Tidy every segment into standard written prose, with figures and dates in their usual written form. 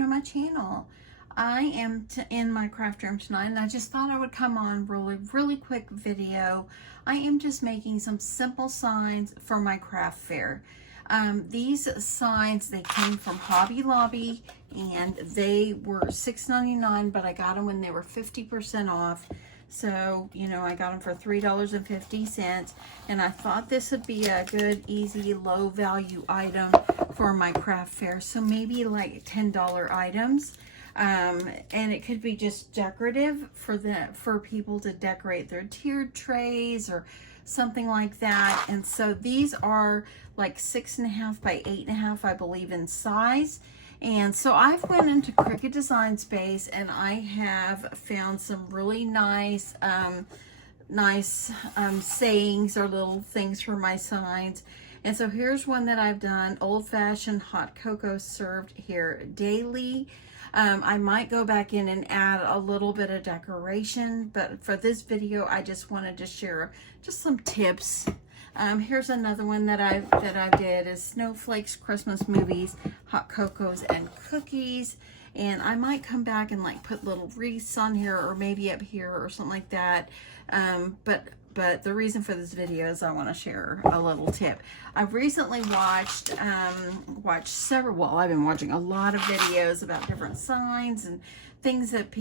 welcome to my channel. I am in my craft room tonight, and I just thought I would come on really quick video. I am just making some simple signs for my craft fair. These signs, they came from Hobby Lobby, and they were $6.99, but I got them when they were 50% off. So, you know, I got them for $3.50, and I thought this would be a good, easy, low value item for my craft fair. So maybe like $10 items. And it could be just decorative for people to decorate their tiered trays or something like that. And so these are like 6.5 by 8.5, I believe, in size. And so I've went into Cricut Design Space, and I have found some really nice sayings or little things for my signs. And so here's one that I've done: old-fashioned hot cocoa served here daily. I might go back in and add a little bit of decoration, but for this video, I just wanted to share just some tips. Here's another one that I did is snowflakes, Christmas movies, hot cocos, and cookies. And I might come back and like put little wreaths on here, or maybe up here or something like that. But the reason for this video is I want to share a little tip. I've recently watched several, well, I've been watching a lot of videos about different signs and things that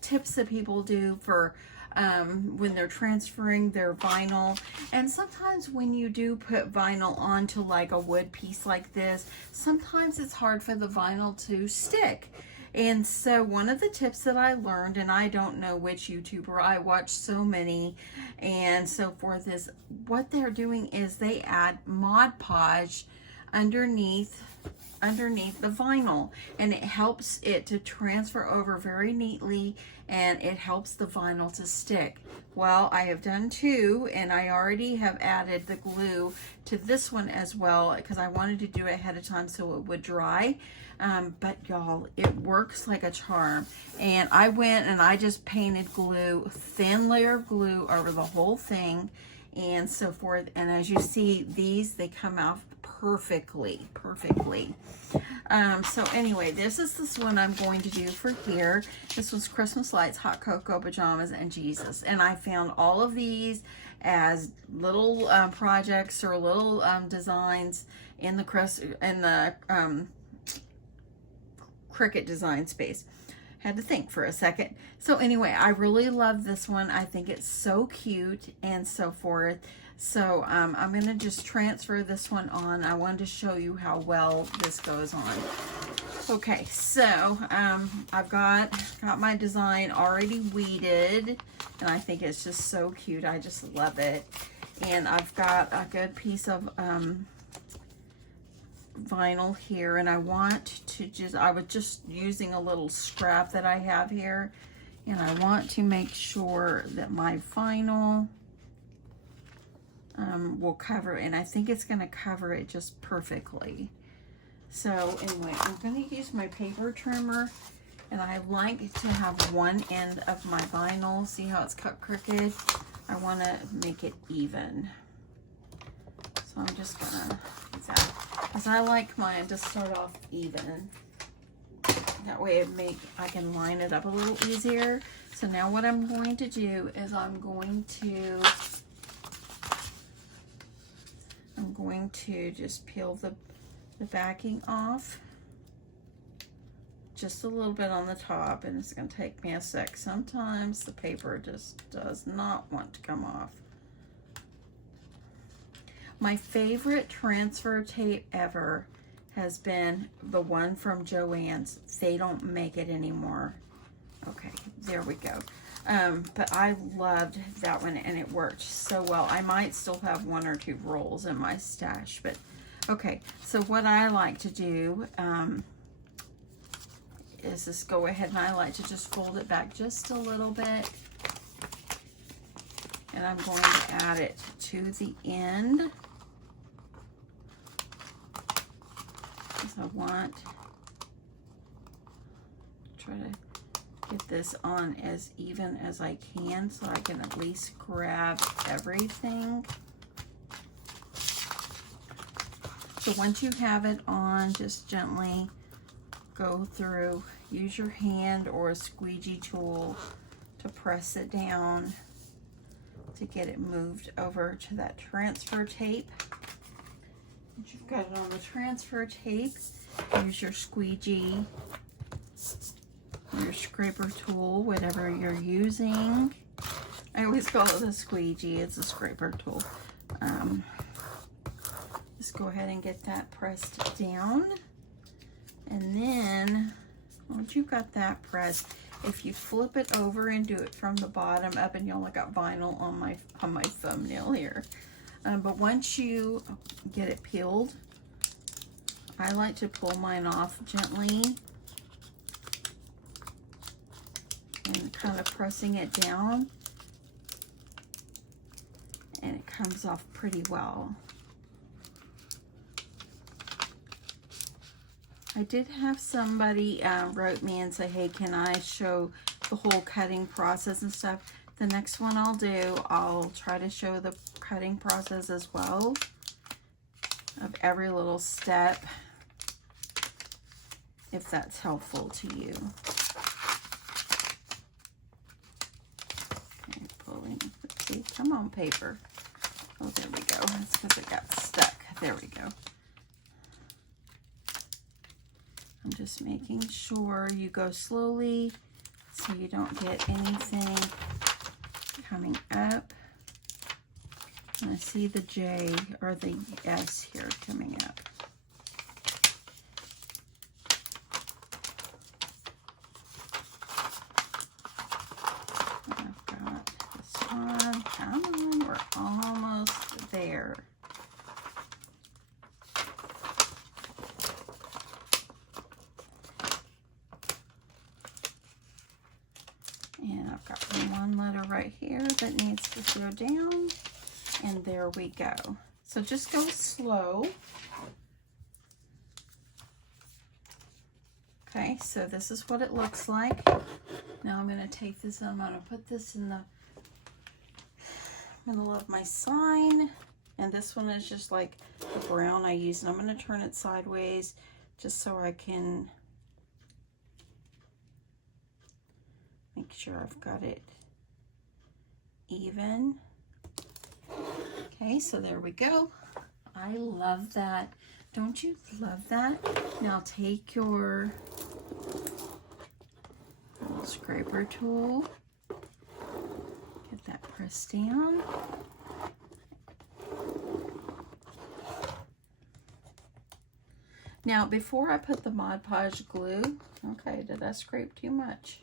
tips that people do for when they're transferring their vinyl. And sometimes when you do put vinyl onto like a wood piece like this, sometimes it's hard for the vinyl to stick. And so one of the tips that I learned, and I don't know which YouTuber, I watch so many, and so forth, is what they're doing is they add Mod Podge underneath the vinyl, and it helps it to transfer over very neatly, and it helps the vinyl to stick. Well, I have done two, and I already have added the glue to this one as well, because I wanted to do it ahead of time so it would dry. But y'all, it works like a charm. And I went and I just painted glue, thin layer of glue over the whole thing and so forth. And as you see, they come out perfectly. So anyway, this is this one I'm going to do for here. This was Christmas lights, hot cocoa, pajamas, and Jesus. And I found all of these as little projects or little designs in the Cricut Design Space. Had to think for a second. So anyway, I really love this one. I think it's so cute and so forth. So I'm going to just transfer this one on. I wanted to show you how well this goes on. Okay, so I've got my design already weeded, and I think it's just so cute. I just love it. And I've got a good piece of vinyl here, and I want to I was just using a little scrap that I have here, and I want to make sure that my vinyl will cover, and I think it's going to cover it just perfectly. So anyway, I'm going to use my paper trimmer, and I like to have one end of my vinyl. See how it's cut crooked? I want to make it even. So I'm just gonna use that, because I like mine to start off even. That way I can line it up a little easier. So now what I'm going to do is I'm going to just peel the backing off just a little bit on the top, and it's going to take me a sec. Sometimes the paper just does not want to come off. My favorite transfer tape ever has been the one from Joann's. They don't make it anymore. Okay, there we go. But I loved that one, and it worked so well. I might still have 1 or 2 rolls in my stash, but okay. So what I like to do is just go ahead, and I like to just fold it back just a little bit, and I'm going to add it to the end. I want to try to get this on as even as I can, so I can at least grab everything. So once you have it on, just gently go through, use your hand or a squeegee tool to press it down to get it moved over to that transfer tape. Once you've got it on the transfer tape, use your squeegee, your scraper tool, whatever you're using. I always call it a squeegee, it's a scraper tool. Just go ahead and get that pressed down. And then, once you've got that pressed, if you flip it over and do it from the bottom up, and you only got vinyl on my thumbnail here. But once you get it peeled, I like to pull mine off gently and kind of pressing it down, and it comes off pretty well. I did have somebody wrote me and say, hey, can I show the whole cutting process and stuff? The next one I'll do, I'll try to show the cutting process as well of every little step, if that's helpful to you. Okay, pulling, let's see, come on, paper. Oh, there we go. That's because it got stuck. There we go. I'm just making sure you go slowly so you don't get anything coming up. And I see the J or the S here coming up. I've got this one. Come on, we're almost there. And I've got one letter right here that needs to go down, and there we go. So just go slow. Okay, so this is what it looks like. Now I'm going to take this and I'm going to put this in the middle of my sign. And this one is just like the brown I use, and I'm going to turn it sideways just so I can make sure I've got it even. Okay, so there we go. I love that. Don't you love that? Now take your little scraper tool, get that pressed down. Now, before I put the Mod Podge glue, okay, did I scrape too much?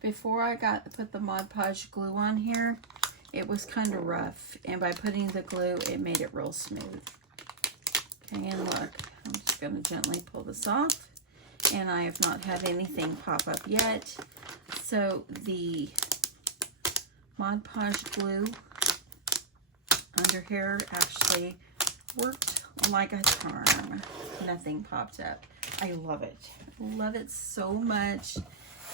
Before I put the Mod Podge glue on here, it was kind of rough, and by putting the glue, it made it real smooth. Okay, and look, I'm just going to gently pull this off, and I have not had anything pop up yet. So the Mod Podge glue under here actually worked like a charm. Nothing popped up. I love it. Love it so much.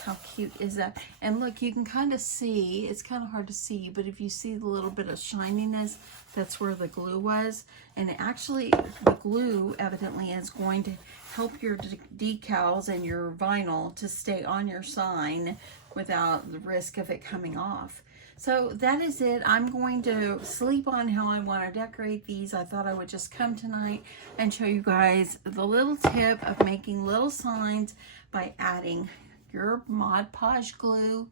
How cute is that? And look, you can kind of see, it's kind of hard to see, but if you see the little bit of shininess, that's where the glue was. And actually, the glue evidently is going to help your decals and your vinyl to stay on your sign without the risk of it coming off. So that is it. I'm going to sleep on how I want to decorate these. I thought I would just come tonight and show you guys the little tip of making little signs by adding your Mod Podge glue.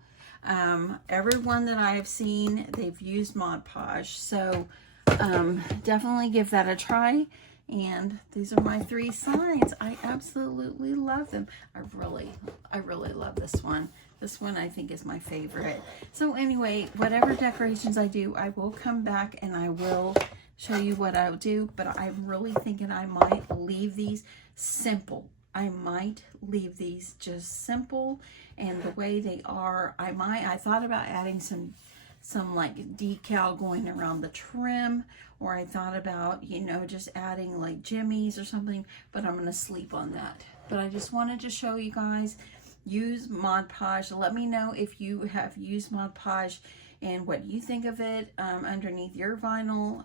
Everyone that I have seen, they've used Mod Podge. So definitely give that a try. And these are my 3 signs. I absolutely love them. I really love this one. This one I think is my favorite. So anyway, whatever decorations I do, I will come back and I will show you what I'll do. But I'm really thinking I might leave these simple. I might leave these just simple and the way they are. I thought about adding some like decal going around the trim, or I thought about, you know, just adding like jimmies or something, but I'm going to sleep on that. But I just wanted to show you guys, use Mod Podge. Let me know if you have used Mod Podge and what you think of it underneath your vinyl.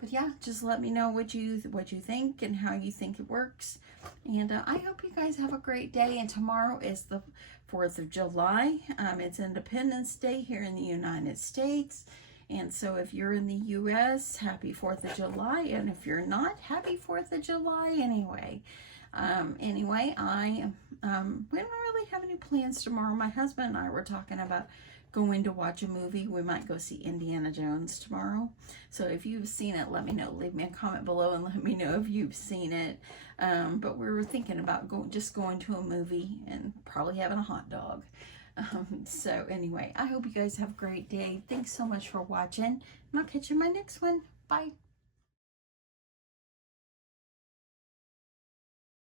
But yeah, just let me know what you think and how you think it works. And I hope you guys have a great day. And tomorrow is the 4th of July. It's Independence Day here in the United States. And so if you're in the U.S., happy 4th of July. And if you're not, happy 4th of July anyway. Anyway, we don't really have any plans tomorrow. My husband and I were talking about going to watch a movie. We might go see Indiana Jones tomorrow. So if you've seen it, let me know. Leave me a comment below and let me know if you've seen it. But we were thinking about just going to a movie and probably having a hot dog. So anyway, I hope you guys have a great day. Thanks so much for watching, and I'll catch you in my next one. Bye.